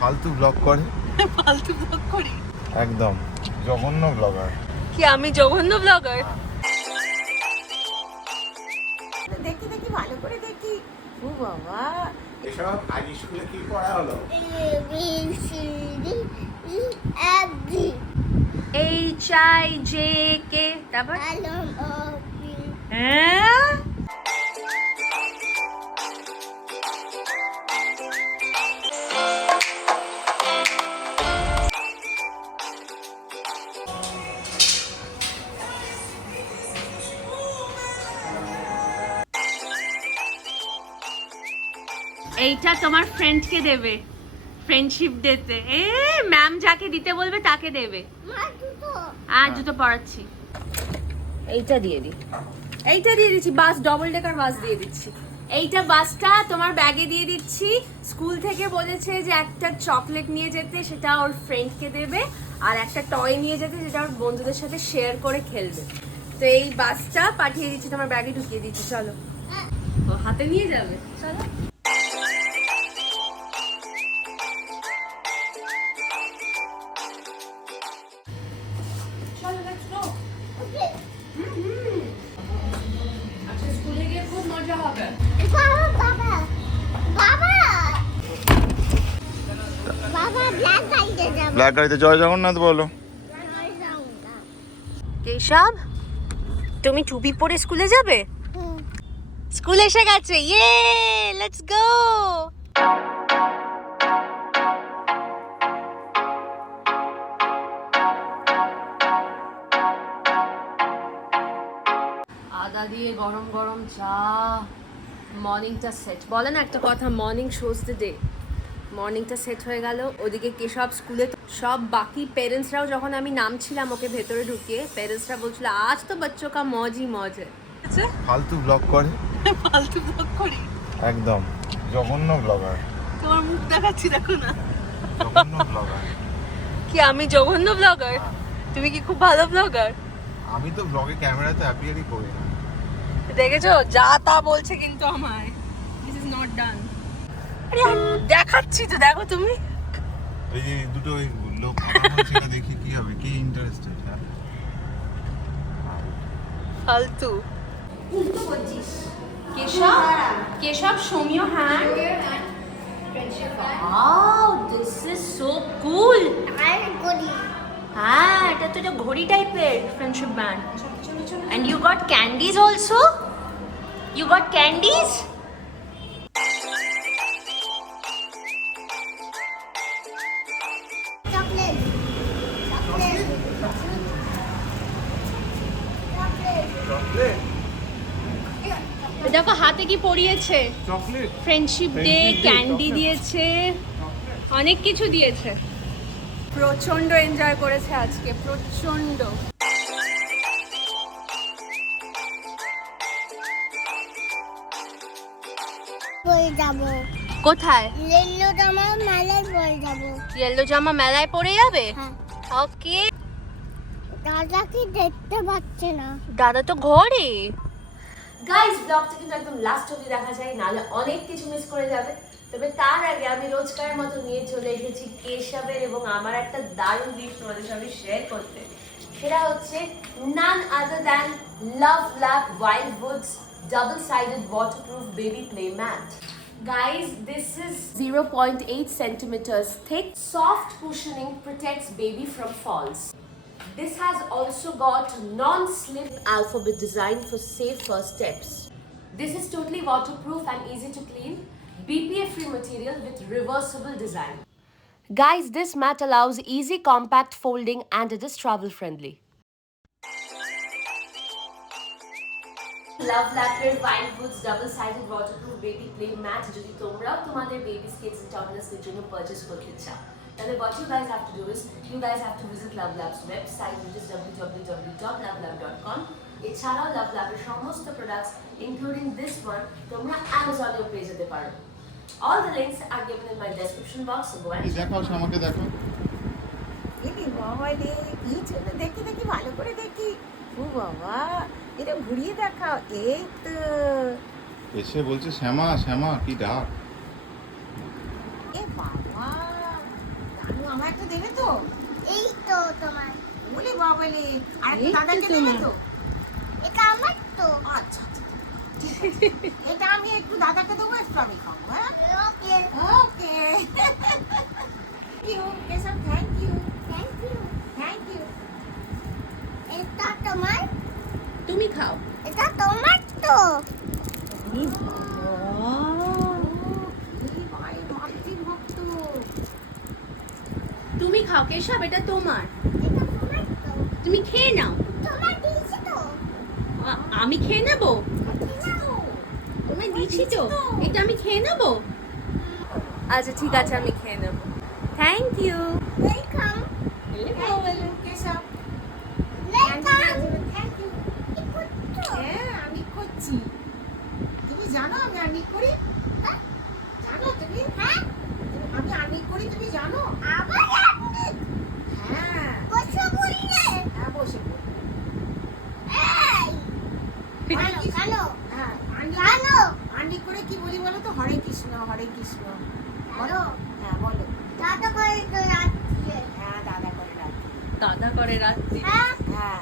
ফালতু ব্লগ করে। ফালতু ব্লগ করি? একদম জঘন্য ব্লগার কি আমি জঘন্য ব্লগার দেখি দেখি ভালো করে দেখি। ও বাবা। এসব আজ স্কুলে কি পড়া হলো? এইচ আই জে কে তারপর? হ্যাঁ? এইটা তোমার ফ্রেন্ডকে দেবে। ফ্রেন্ডশিপ ডেতে এ ম্যাম যাকে দিতে বলবে তাকে দেবে। আর জুতো পড়াচ্ছি এইটা দিয়ে দি। এইটা দিয়ে দিচ্ছি বাস ডবল ডেকার বাস দিয়ে দিচ্ছি। এইটা বাসটা তোমার ব্যাগে দিয়ে দিচ্ছি। স্কুল থেকে বলেছে যে একটা চকলেট নিয়ে যেতে সেটা ওর ফ্রেন্ডকে দেবে। আর একটা টয় নিয়ে যেতে যেটা ওর বন্ধুদের সাথে শেয়ার করে খেলবে। তো এই বাসটা পাঠিয়ে দিচ্ছি তোমার ব্যাগে ঢুকিয়ে দিচ্ছি চলো। ও হাতে নিয়ে যাবে। চলো। ব্ল্যাক গাড়িতে জয় জগন্নাথ বলো। কেশব তুমি টুপি পরে স্কুলে যাবে? স্কুল এসে গেছে ইয়ে লেটস গো আদা দিয়ে গরম গরম চা মর্নিংটা সেট বলে না একটা কথা মর্নিং শোজ দ্য ডে মর্নিংটা সেট হয়ে গেল। ওদিকে কেশব স্কুলে সব বাকি পেরেন্টসরাও যখন আমি নামছিলাম ওকে ভেতরে ঢুকিয়ে পেরেন্টসরা বলছিল আজ তো বাচ্চো কা মজই মজ। আছে ফালতু ব্লগ করে। ফালতু ব্লগ করি? একদম। জঘন্য ব্লগার তোমার মুখ দেখাচ্ছি দেখো না। জঘন্য ব্লগার কি আমি জঘন্য ব্লগার তুমি কি খুব ভালো ব্লগার আমি তো ব্লগে ক্যামেরাতে অ্যাপিয়ারই করি না। দেখেছ? যা তা বলছে কিন্তু আমায়। দিস ইজ নট ডান দেখাচ্ছি তো দেখো তুমি। এই যে দুটো ওই লোক দেখি কি হবে কি ইন্টারেস্টেড হ্যাঁ ফালতু। উল্টো বলছিস। Keshab? Keshab Soumya hand Wow, this is so cool. হ্যাঁ এটা তো একটা ঘড়ি টাইপের friendship band and you got candies also you got candies দেখো হাতে কি পরিয়েছে? ফ্রেন্ডশিপ ডে ক্যান্ডি দিয়েছে। অনেক কিছু দিয়েছে। প্রচণ্ড এনজয় করেছে আজকে প্রচণ্ড কোথায়? লেল্লো জামা মেলায় পরে ইয়েলো জামা মেলায় পরে যাবে? হ্যাঁ। ওকে দাদা কি দেখতে পাচ্ছে না। দাদা তো ঘরে। গাইস ব্লগটা কিন্তু একদম লাস্ট অবধি দেখা যায় নাহলে অনেক কিছু মিস করে যাবে। তবে তার আগে আমি রোজকার মতো নিয়ে চলে এসেছি কেশবের এবং আমার একটা দারুণ গিফট তোমাদের সঙ্গে শেয়ার করতে। সেটা হচ্ছে none other than LuvLap Wild Woods double sided waterproof baby play mat Guys, this is 0.8 centimeters thick. Soft cushioning protects baby from falls. This has also got non-slip alphabet design for safe first steps. This is totally waterproof and easy to clean. BPA-free material with reversible design. Guys, this mat allows easy compact folding and it is travel friendly. লাভ ল্যাপের wild buds double sided waterproof baby play mat যদি তোমরাও তোমাদের baby স্কিডস and টডলার্সদের জন্য purchase করতে চাও তাহলে what you guys have to do is you guys have to visit Love Lab's website which is www.lovelab.com এছাড়াও লাভ ল্যাবের সমস্ত প্রোডাক্টস ইনক্লুডিং দিস ওয়ান তোমরা অ্যামাজনেও পেয়ে যেতে পারো। All the links are given in my description box go and দেখাও আমাকে দেখো। এরে বাবা রে কি ছিল? দেখি দেখি ভালো করে দেখি। ও বাবা এটা ঘুরিয়ে দেখাও। এই তো। এসে বলছে শ্যামা শ্যামা কি ডাক? এ বাবা। দেবে তো? এই তো তোমার। বলে বাবালে আর তো দাদাকে দেবে তো? এটা আমার তো। আচ্ছা আচ্ছা এটা আমি একটু দাদাকে দেবো একটু আমি খাব হ্যাঁ? Okay. Okay. You Keshab thank you thank you thank you এটা তোমার? তুমি খাও। এটা তোমার তো মাতৃভক্ত তুমি খাও কেশব এটা তোমার। এটা তোমার তুমি খেয়ে নাও। তোমার দিয়েছি তো। আ- আমি খেয়ে নেব? নাও তোমায় দিচ্ছি তো। এটা আমি খেয়ে নেব? আচ্ছা ঠিক আছে আমি খেয়ে নেব। Thank you welcome Keshab welcome thank you হ্যাঁ আমি করছি। তুমি জানো আমি আর্নিক করি? হ্যাঁ? জানো তুমি? হ্যাঁ। আমি আর্নিক করি তুমি জানো? আবার আপনি হ্যাঁ কথা বললে হ্যাঁ বসে পড়ো। হ্যাঁ আর্নিক করে কি বলি বলো তো? হরে কৃষ্ণ হরে কৃষ্ণ। বলো। হ্যাঁ বলো। দাদা করে তো হ্যাঁ দাদা করে রাখি দাদা করে রাত্রি? হ্যাঁ। হ্যাঁ।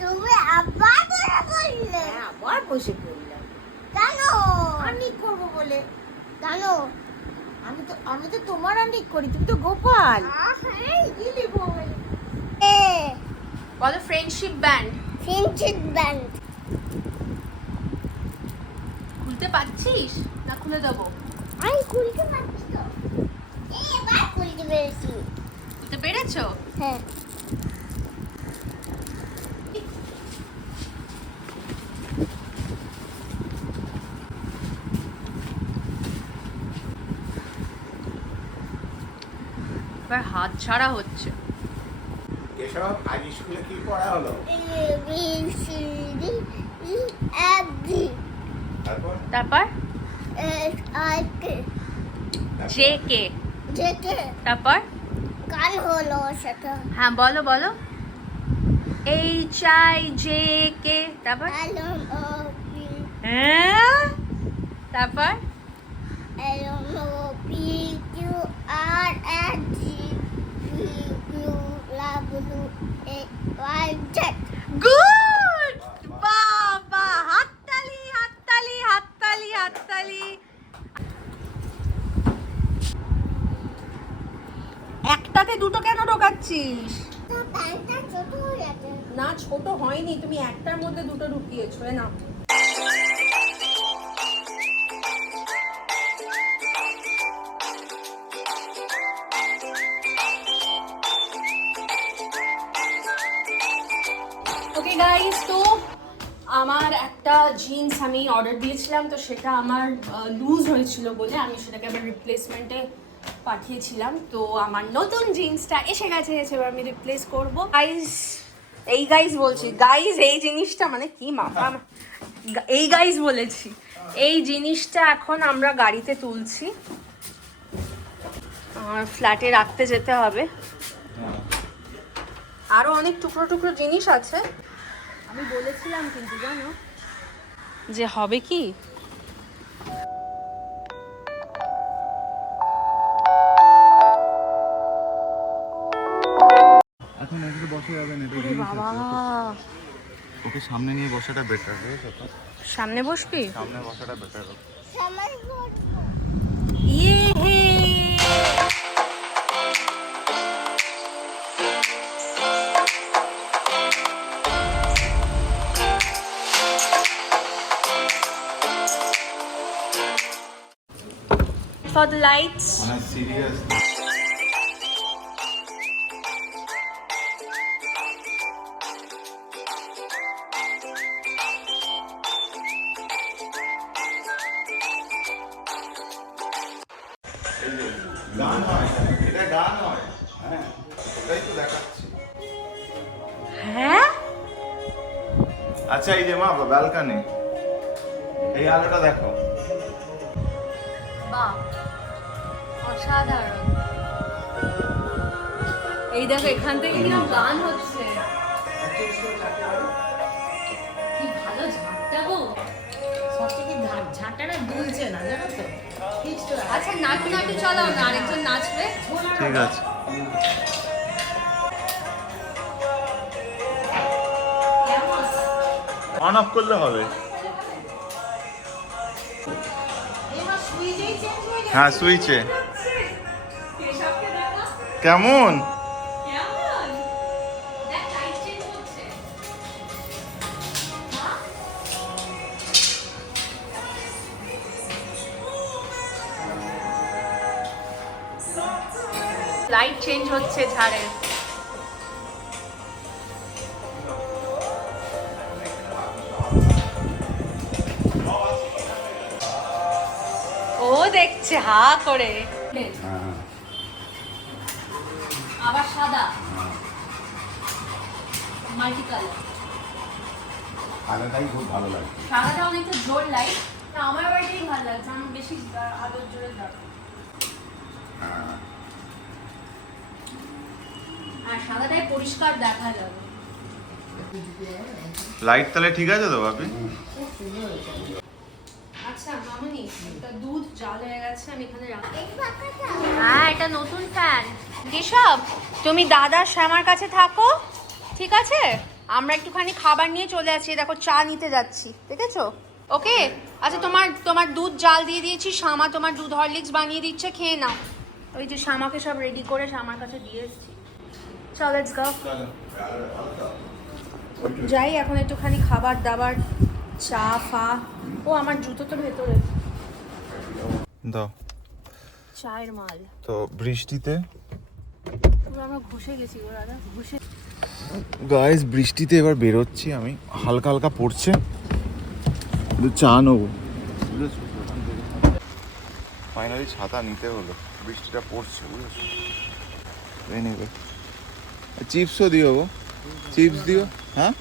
তুমি আবার করে বললে হ্যাঁ আবার বসে পড়লাম কেন? আর্নিক করব বলে। কেন? আমি তো আমি তো তোমার আর্নিক করি তুমি তো গোপাল। হ্যাঁ বল? ফ্রেন্ডশিপ ব্যান্ড ফিনচিট ব্যান্ড পারছিস না খুলে দেবো। আমি খুলতে পারছি তো। এই এবার খুলতে পেরেছি খুলতে পেরেছ? হ্যাঁ। এবার হাত ছাড়া হচ্ছে। কেশব আজ স্কুলে কি পড়া হলো? A B C D E F G তারপর? I K. J K. তারপর? কাল হলো সেটা হ্যাঁ বলো বলো। এইচ আই জে কে তারপর? L M O P. হ্যাঁ? তারপর? L M O P Q R S G V Q W A Y Z good বাবা হাততালি হাততালি হাততালি হাততালি। একটাতে দুটো কেন ঢোকাচ্ছিস? না ছোট হয়নি তুমি একটার মধ্যে দুটো ঢুকিয়েছো না আমি অর্ডার দিয়েছিলাম তো সেটা আমার লুজ হয়েছিল বলে আমি সেটাকে আবার রিপ্লেসমেন্টে পাঠিয়েছিলাম। তো আমার নতুন জিন্সটা এসে গেছে এবার আমি রিপ্লেস করব। গাইস এই গাইস বলছি গাইস এই জিনিসটা মানে কি মাথা? এই গাইস বলেছি এই জিনিসটা এখন আমরা গাড়িতে তুলছি। আর ফ্ল্যাটে রাখতে যেতে হবে। আরও অনেক টুকরো টুকরো জিনিস আছে। আমি বলেছিলাম কিন্তু জানো যে হবে কি? এখন একটু বসে যাবেন এটা বাবা। ওকে সামনে নিয়ে বসাটা বেটার সামনে বসবি? সামনে বসাটা better For the lights. Serious গান হয় এটা গান হয়? হ্যাঁ ওটাই তো দেখাচ্ছি হ্যাঁ আচ্ছা এই যে মা ব্যালকানি এই আলোটা দেখো। অসাধারণ। এই দেখো এখান থেকে কীরকম গান হচ্ছে। কি ভালো ঝাঁকটা গো। সবথেকে ঝাঁটাটা দুলছে না জানো তো? আচ্ছা নাটু নাটু চলাও না আরেকজন নাচবে। ঠিক আছে। অন অফ করলে হবে। হয়ে হ্যাঁ সুইচে। কেমন? লাইট চেঞ্জ হচ্ছে ঝাড়ের ও দেখছে হা করে আবার সাদা মাল্টি কালার কালারটাই খুব ভালো লাগে। সাদাটা অনেকটা জোর লাইট আমার বাড়িতেই ভালো লাগছে। আমার বেশি আলোর জোরে দরকার হ্যাঁ। আর সাদাটাই পরিষ্কার দেখা যাবে। লাইট তাহলে ঠিক আছে তো বাপি আচ্ছা মামনি এটা দুধ জাল হয়ে গেছে আমি এখানে রাখি। হ্যাঁ এটা নতুন ফ্যান কেশব তুমি দাদা শ্যামার কাছে থাকো? ঠিক আছে? আমরা একটুখানি খাবার নিয়ে চলে আসছি দেখো চা নিতে যাচ্ছি। দেখেছ? ওকে? আচ্ছা তোমার তোমার দুধ জাল দিয়ে দিয়েছি শ্যামা তোমার দুধ হরলিক্স বানিয়ে দিচ্ছে খেয়ে নাও। ওই যে শ্যামাকে সব রেডি করে শ্যামার কাছে দিয়ে এসেছি। চল লেটস গো যাই এখন একটুখানি খাবার দাবার চা ফা। ও আমার জুতো তো ভেতরে। দাও। চায়ের মাল। তো বৃষ্টিতে? আমরা ঘষে গেছি গো দাদা ঘষে গাইস বৃষ্টিতে এবার বেরোচ্ছি আমি হালকা হালকা পড়ছে একটু চা নেবো ফাইনালি ছাতা নিতে হলো বৃষ্টিটা পড়ছে বুঝেছো এই নেবে চিপসও দিও গো চিপস দিও হ্যাঁ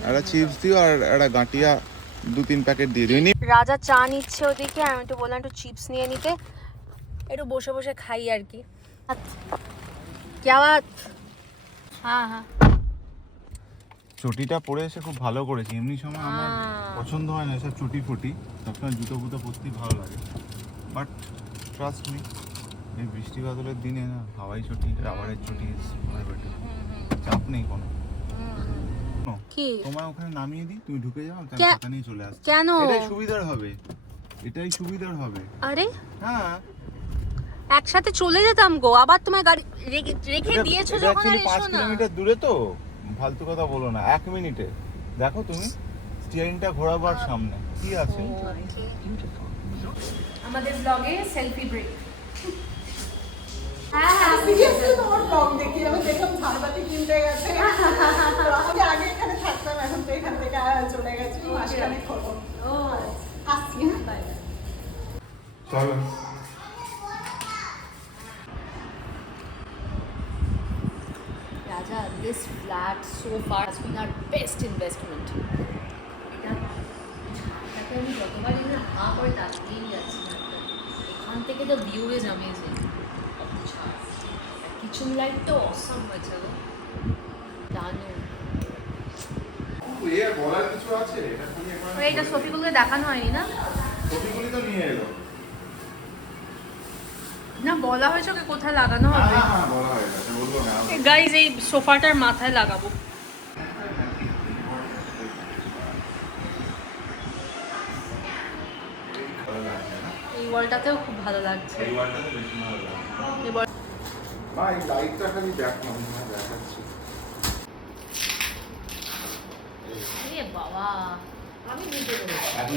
একটা চিপস দিও আর একটা গাঁটিয়া দু তিন প্যাকেট দিয়ে দিও নি রাজা চা নিচ্ছে ওদিকে আমি একটু বললাম একটু চিপস নিয়ে নিতে একটু বসে বসে খাই আর কি क्या बात হ্যাঁ হ্যাঁ। চটিটা পরে এসে খুব ভালো করেছি। এমনি সময় আমার পছন্দ হয় না এসব চটি ফুটি। সবসময় জুতো ফুতো পরতেই ভালো লাগে। বাট ট্রাস্ট মি এই বৃষ্টি বাদলের দিনে না হাওয়াই চটি রাবারের চটি চাপ নেই কোনো। কি? তোমায় ওখানে নামিয়ে দিই তুমি ঢুকে যাও কে- নিয়ে চলে আসছি। কেন? এটাই সুবিধার হবে। এটাই সুবিধার হবে। আরে? হ্যাঁ। একসাথে চলে যেতাম গো আবার তোমায় গাড়ি রেখে- রেখে দিয়েছ যখন আর পাঁচ এসো না। কিলোমিটার দূরে তো ফালতু কথা বলো না এক মিনিটে। দেখো তুমি স্টিয়ারিংটা ঘোরাবার সামনে কি আছে? আমাদের ব্লগে সেলফি ব্রেক তোমার ব্লগ দেখি আমি দেখলাম ঝাড়বাতি কিনতে গেছে তো আমি আগে এখানে থাকতাম এখন তো এখান থেকে আর চলে গেছি মাসখানেক হলো ও আসছি হ্যাঁ চলো Raja this so far has been our best investment. এখান থেকে তো view is amazing kitchen light তো অসম হয়েছে আছে? এটা সফিকুলকে দেখানো হয়নি না? ছবিগুলি তো নিয়ে এলো। না বলা হয়েছে ওকে কোথায় লাগানো হবে। হ্যাঁ, হ্যাঁ হয়ে গাইজ এই সোফাটার মাথায় লাগাবো ভালো লাগছে না এই ওয়ালটাতেও খুব ভালো লাগছে এই ওয়ালটাতে বেশি ভালো লাগছে এই wall- মা এই লাইটটা খালি দেখো আমি না দেখাচ্ছি এ বাবা আমি বুঝতে পেরেছি এখন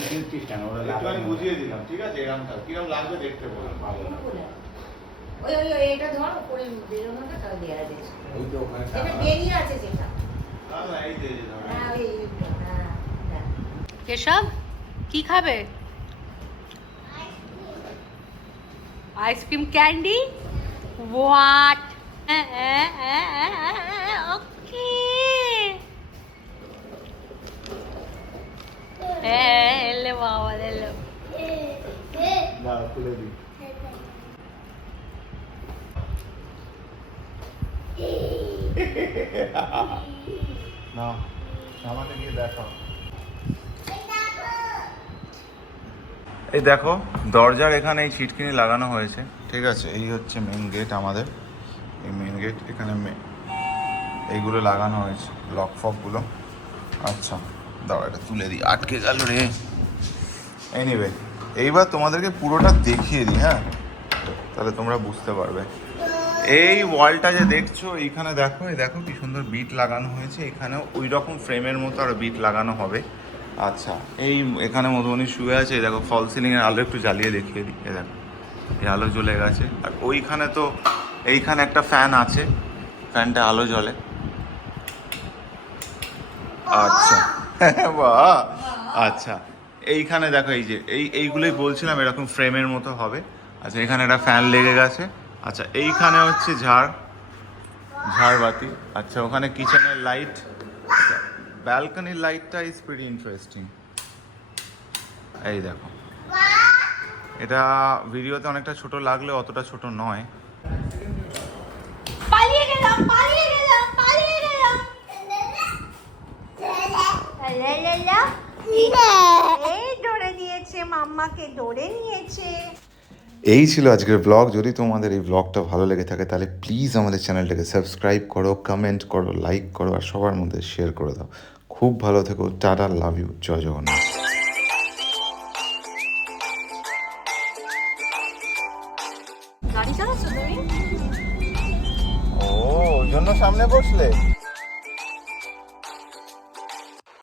কিনছিস কেন ওরা একটু আমি লাগানো বুঝিয়ে দিলাম ঠিক আছে এরকম থাক কিরম লাগবে দেখতে বলো ভালো না ওই ওই ওই এটা ধর উপরে বেরোনোটা তাও দেওয়া যায়। ওই তো ওখানে এটা। বেরিয়ে আছে যেটা। এই এই। হ্যাঁ হ্যাঁ হ্যাঁ কেশব কি খাবে? আইসক্রিম ক্যান্ডি হোয়াট ওকে এলে বাবা এলে না আমাকে গিয়ে দেখাও এই দেখো, দরজার এখানে এই ছিটকিনি লাগানো হয়েছে। ঠিক আছে, এই হচ্ছে মেন গেট আমাদের। এই মেন গেট এখানে এইগুলো লাগানো হয়েছে লক ফকগুলো আচ্ছা দাঁড়া এটা তুলে দিই। আটকে গেল রে। এনিওয়ে এইবার তোমাদেরকে পুরোটা দেখিয়ে দিই হ্যাঁ? তাহলে তোমরা বুঝতে পারবে। এই ওয়ালটা যে দেখছ, এইখানে দেখো, এই দেখো কি সুন্দর বিট লাগানো হয়েছে। এখানেও ওই রকম ফ্রেমের মতো আর বিট লাগানো হবে। আচ্ছা এই এখানে মধুবনী শুয়ে আছে দেখো ফল সিলিং এর আলো একটু জ্বালিয়ে দেখিয়ে দিই, এই দেখো, এই আলো জ্বলে গেছে। আর ওইখানে তো, এইখানে একটা ফ্যান আছে ফ্যানটা আলো জ্বলে। আচ্ছা বাহ! আচ্ছা এইখানে দেখো, এই যে, এই, এইগুলোই বলছিলাম, এরকম ফ্রেমের মতো হবে। আচ্ছা এখানে একটা ফ্যান লেগে গেছে। আচ্ছা এইখানে হচ্ছে ঝাড়, ঝাড়বাতি। আচ্ছা ওখানে কিচেনের লাইট ব্যালকনির লাইটটা ইজ ভেরি ইন্টারেস্টিং এই দেখো। এটা ভিডিওতে অনেকটা ছোট লাগলে অতটা ছোট নয়। এই নিয়েছে, মাম্মাকে ধরে নিয়েছে। এই ছিল আজকের ব্লগ যদি তোমাদের এই ব্লগটা ভালো লেগে থাকে তাহলে প্লিজ আমাদের চ্যানেলটাকে সাবস্ক্রাইব করো কমেন্ট করো লাইক করো আর সবার মধ্যে শেয়ার করে দাও। খুব ভালো থেকো। টাটা লাভ ইউ জয় জগন্নাথ। গাড়ি চালাচ্ছো তুমি? ও ওই জন্য সামনে বসলে?